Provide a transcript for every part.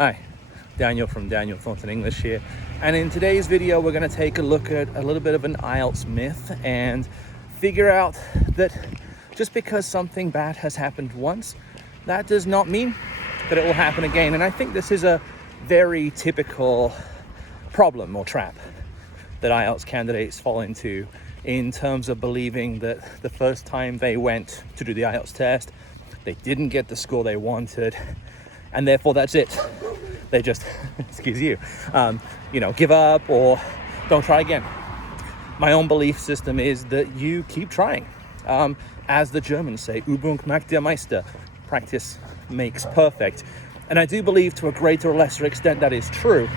Hi, Daniel from Daniel Thornton English here, and in today's video we're going to take a look at a little bit of an IELTS myth and figure out that just because something bad has happened once, that does not mean that it will happen again. And I think this is a very typical problem or trap that IELTS candidates fall into in terms of believing that the first time they went to do the IELTS test, they didn't get the score they wanted, and therefore that's it. They just, excuse you, give up or don't try again. My own belief system is that you keep trying. As the Germans say, Übung macht der Meister. Practice makes perfect. And I do believe to a greater or lesser extent that is true.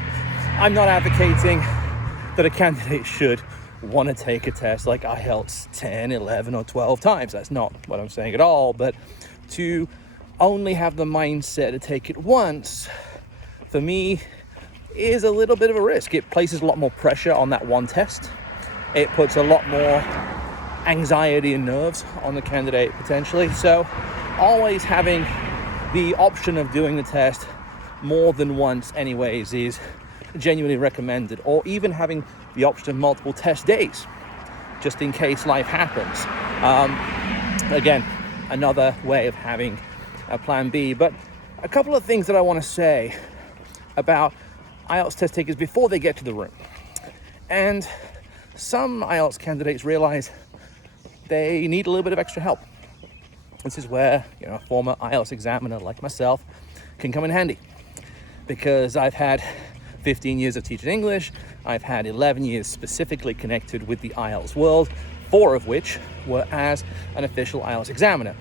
I'm not advocating that a candidate should want to take a test like IELTS 10, 11 or 12 times. That's not what I'm saying at all. But to only have the mindset to take it once, for me, is a little bit of a risk. It places a lot more pressure on that one test. It puts a lot more anxiety and nerves on the candidate potentially. So always having the option of doing the test more than once anyways is genuinely recommended, or even having the option of multiple test days just in case life happens. Again, another way of having a plan B. But a couple of things that I want to say about IELTS test takers before they get to the room. And some IELTS candidates realize they need a little bit of extra help. This is where, a former IELTS examiner like myself can come in handy, because I've had 15 years of teaching English. I've had 11 years specifically connected with the IELTS world, 4 of which were as an official IELTS examiner.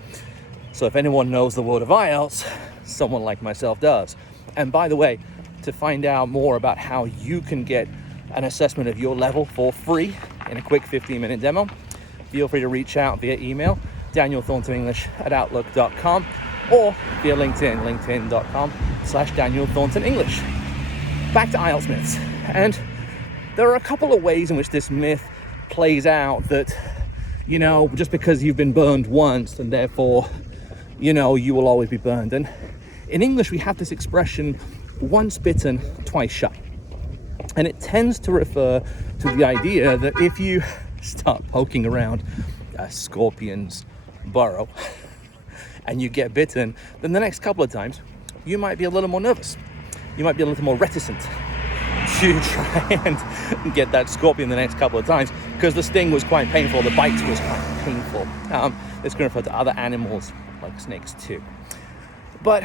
So if anyone knows the world of IELTS, someone like myself does. And by the way, to find out more about how you can get an assessment of your level for free in a quick 15-minute demo, feel free to reach out via email, danielthorntonenglish@outlook.com, or via LinkedIn, linkedin.com/danielthorntonenglish. Back to IELTS myths. And there are a couple of ways in which this myth plays out that, just because you've been burned once and therefore, you will always be burned. And in English, we have this expression, once bitten, twice shy. And it tends to refer to the idea that if you start poking around a scorpion's burrow and you get bitten, then the next couple of times you might be a little more nervous. You might be a little more reticent to try and get that scorpion the next couple of times because the sting was quite painful, the bite was quite painful. This can refer to other animals like snakes too. But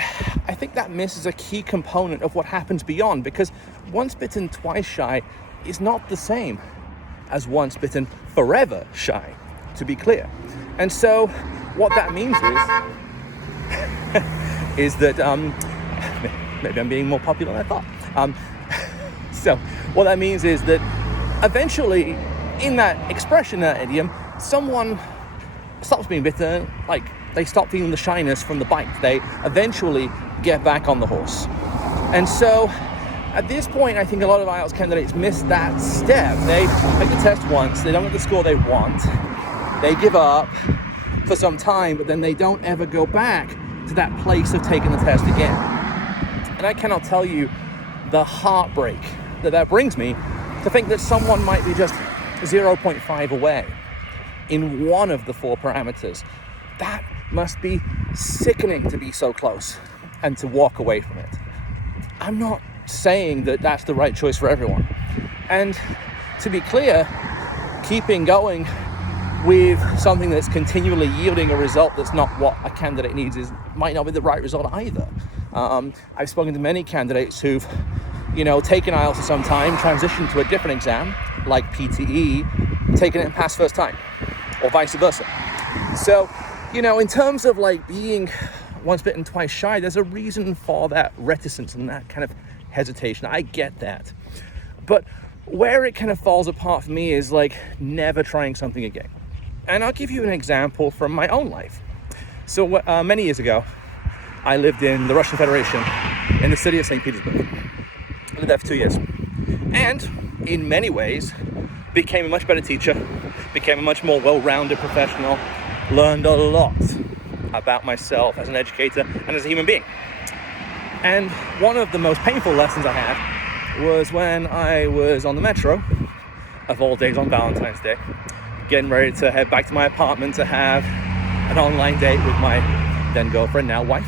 I think that misses a key component of what happens beyond, because once bitten, twice shy is not the same as once bitten, forever shy, to be clear. And so what that means is that, maybe I'm being more popular than I thought. So what that means is that eventually in that expression, that idiom, someone stops being bitten, like they stop feeling the shyness from the bite. They eventually get back on the horse. And so at this point, I think a lot of IELTS candidates miss that step. They take the test once, they don't get the score they want, they give up for some time, but then they don't ever go back to that place of taking the test again. And I cannot tell you the heartbreak that brings me to think that someone might be just 0.5 away in one of the 4 parameters. That must be sickening to be so close and to walk away from it. I'm not saying that that's the right choice for everyone. And to be clear, keeping going with something that's continually yielding a result that's not what a candidate needs might not be the right result either. I've spoken to many candidates who've, taken IELTS for some time, transitioned to a different exam, like PTE, taken it and passed first time, or vice versa. So, in terms of being once bitten, twice shy, there's a reason for that reticence and that kind of hesitation. I get that. But where it kind of falls apart for me is never trying something again. And I'll give you an example from my own life. So many years ago, I lived in the Russian Federation in the city of St. Petersburg. I lived there for 2 years. And in many ways, became a much better teacher, became a much more well-rounded professional, learned a lot about myself as an educator and as a human being. And one of the most painful lessons I had was when I was on the metro, of all days on Valentine's Day, getting ready to head back to my apartment to have an online date with my then girlfriend, now wife.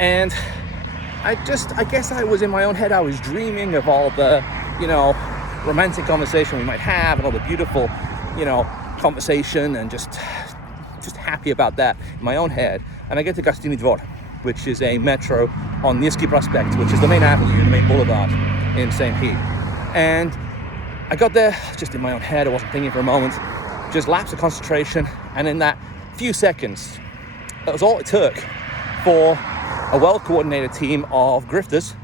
And I guess I was in my own head. I was dreaming of all the, romantic conversation we might have and all the beautiful, conversation, and just happy about that in my own head. And I get to Gostiny Dvor, which is a metro on Nevsky Prospect, which is the main avenue, the main boulevard in St. Pete. And I got there just in my own head. I wasn't thinking for a moment. Just lapse of concentration, and in that few seconds, that was all it took for a well-coordinated team of grifters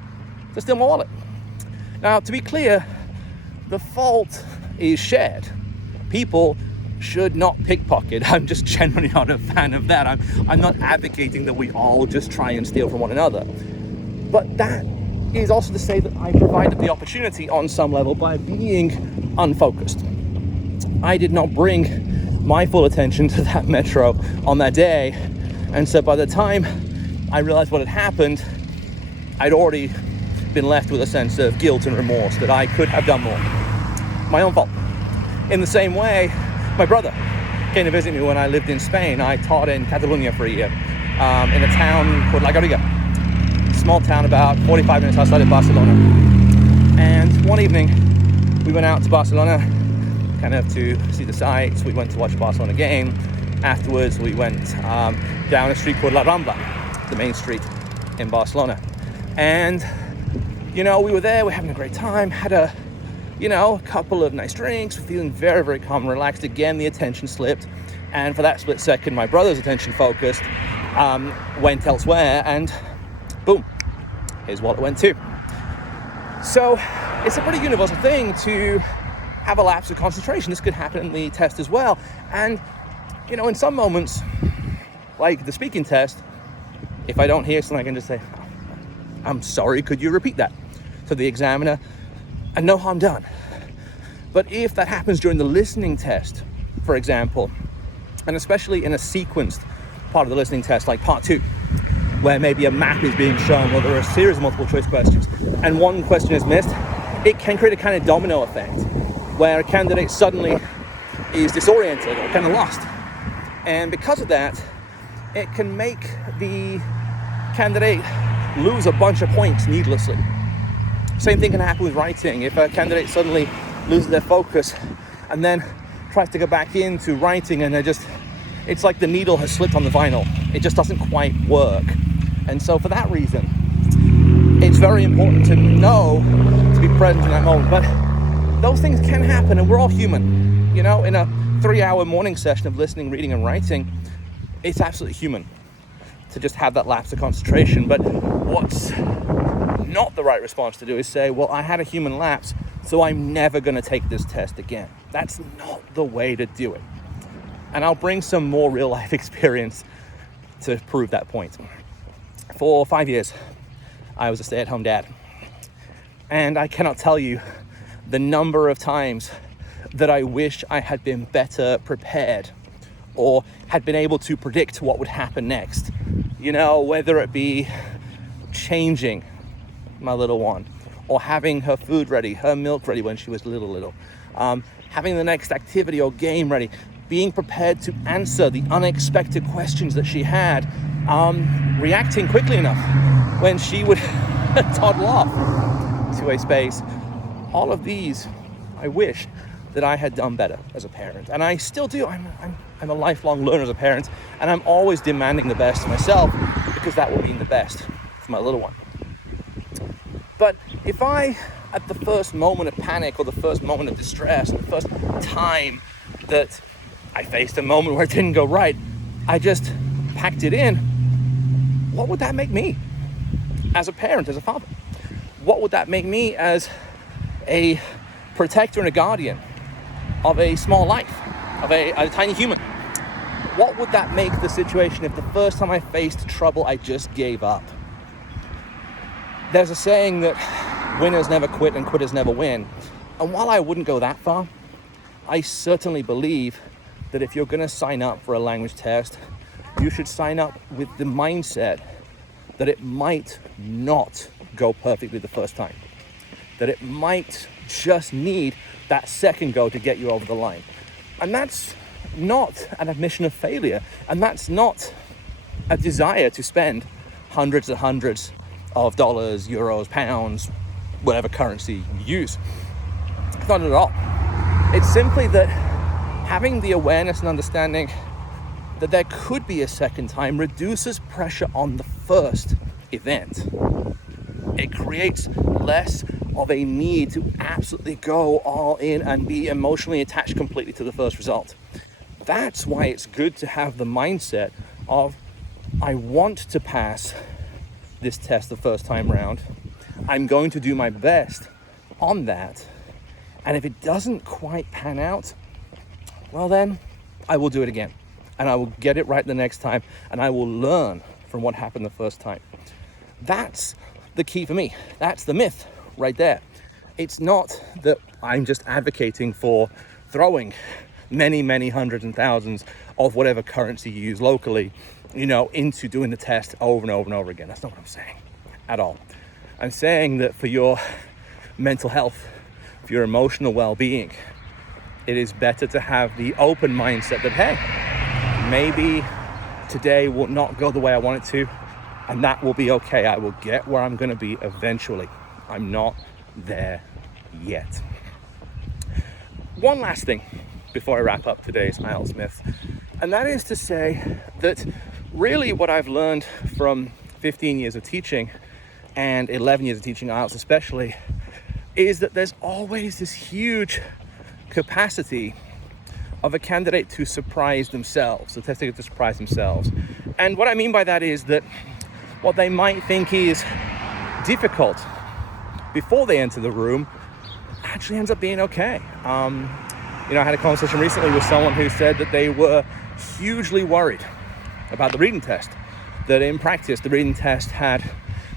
to steal my wallet. Now, to be clear, the fault is shared. People should not pickpocket. I'm just generally not a fan of that. I'm not advocating that we all just try and steal from one another. But that is also to say that I provided the opportunity on some level by being unfocused. I did not bring my full attention to that metro on that day. And so by the time I realized what had happened, I'd already been left with a sense of guilt and remorse that I could have done more. My own fault. In the same way, my brother came to visit me when I lived in Spain. I taught in Catalonia for a year, in a town called La Garriga. Small town about 45 minutes outside of Barcelona. And one evening, we went out to Barcelona, kind of to see the sights. We went to watch a Barcelona game. Afterwards, we went down a street called La Rambla, the main street in Barcelona. And, we were there, we're having a great time, had a couple of nice drinks, feeling very, very calm and relaxed. Again, the attention slipped. And for that split second, my brother's attention focused went elsewhere, and boom, his wallet went too. So it's a pretty universal thing to have a lapse of concentration. This could happen in the test as well. And, in some moments, like the speaking test, if I don't hear something, I can just say, I'm sorry, could you repeat that to the examiner? And no harm done. But if that happens during the listening test, for example, and especially in a sequenced part of the listening test, like part 2, where maybe a map is being shown, or there are a series of multiple choice questions, and one question is missed, it can create a kind of domino effect, where a candidate suddenly is disoriented or kind of lost. And because of that, it can make the candidate lose a bunch of points needlessly. Same thing can happen with writing. If a candidate suddenly loses their focus and then tries to go back into writing, and it's like the needle has slipped on the vinyl. It just doesn't quite work. And so for that reason, it's very important to know, to be present in that moment. But those things can happen, and we're all human. In a 3-hour morning session of listening, reading, and writing, it's absolutely human to just have that lapse of concentration. But what's not the right response to do is say, well, I had a human lapse, so I'm never going to take this test again. That's not the way to do it. And I'll bring some more real life experience to prove that point. For 5 years, I was a stay-at-home dad. And I cannot tell you the number of times that I wish I had been better prepared or had been able to predict what would happen next. Whether it be changing my little one, or having her food ready, her milk ready when she was little, having the next activity or game ready, being prepared to answer the unexpected questions that she had, reacting quickly enough when she would toddle off to a space. All of these, I wish that I had done better as a parent, and I still do. I'm a lifelong learner as a parent, and I'm always demanding the best of myself, because that will mean the best for my little one. But if I, at the first moment of panic, or the first moment of distress, or the first time that I faced a moment where it didn't go right, I just packed it in, what would that make me as a parent, as a father? What would that make me as a protector and a guardian of a small life, of a tiny human? What would that make the situation if the first time I faced trouble, I just gave up? There's a saying that winners never quit and quitters never win. And while I wouldn't go that far, I certainly believe that if you're going to sign up for a language test, you should sign up with the mindset that it might not go perfectly the first time, that it might just need that second go to get you over the line. And that's not an admission of failure, and that's not a desire to spend hundreds and hundreds of dollars, euros, pounds, whatever currency you use. It's not at all. It's simply that having the awareness and understanding that there could be a second time reduces pressure on the first event. It creates less of a need to absolutely go all in and be emotionally attached completely to the first result. That's why it's good to have the mindset of, I want to pass this test the first time round. I'm going to do my best on that. And if it doesn't quite pan out, well then, I will do it again. And I will get it right the next time. And I will learn from what happened the first time. That's the key for me. That's the myth right there. It's not that I'm just advocating for throwing many hundreds and thousands of whatever currency you use locally, into doing the test over and over and over again. That's not what I'm saying at all. I'm saying that for your mental health, for your emotional well-being, it is better to have the open mindset that, hey, maybe today will not go the way I want it to, and that will be okay. I will get where I'm going to be eventually. I'm not there yet. One last thing before I wrap up today's IELTS myth, and that is to say that really what I've learned from 15 years of teaching and 11 years of teaching IELTS especially is that there's always this huge capacity of a candidate to surprise themselves, the test taker to surprise themselves. And what I mean by that is that what they might think is difficult before they enter the room actually ends up being okay. I had a conversation recently with someone who said that they were hugely worried about the reading test, that in practice the reading test had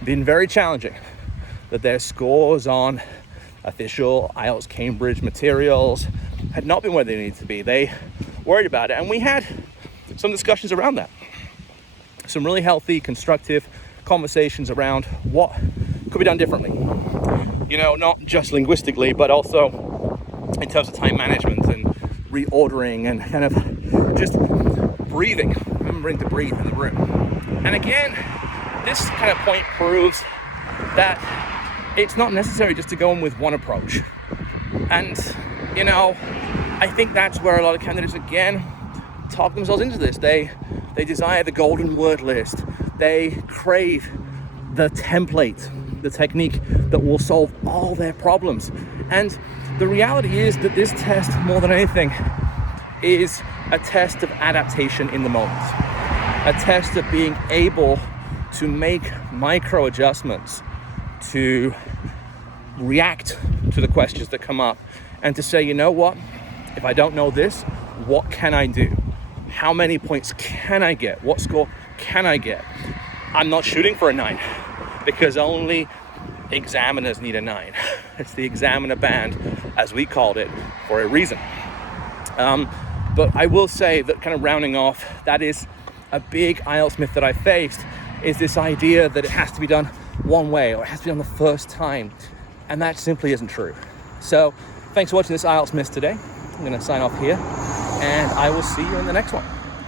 been very challenging, that their scores on official IELTS Cambridge materials had not been where they needed to be. They worried about it, and we had some discussions around that. Some really healthy, constructive conversations around what could be done differently. Not just linguistically, but also in terms of time management and reordering and kind of just breathing, remembering to breathe in the room. And again, this kind of point proves that it's not necessary just to go in with one approach. And, I think that's where a lot of candidates, again, talk themselves into this. They desire the golden word list. They crave the template, the technique that will solve all their problems. And the reality is that this test, more than anything, is a test of adaptation in the moment. A test of being able to make micro adjustments, to react to the questions that come up, and to say, you know what, if I don't know this, what can I do? How many points can I get? What score can I get? I'm not shooting for a 9 because only examiners need a 9. It's the examiner band, as we called it, for a reason. But I will say that, kind of rounding off, that is a big IELTS myth that I faced, is this idea that it has to be done one way or it has to be done the first time. And that simply isn't true. So thanks for watching this IELTS myth today. I'm going to sign off here, and I will see you in the next one.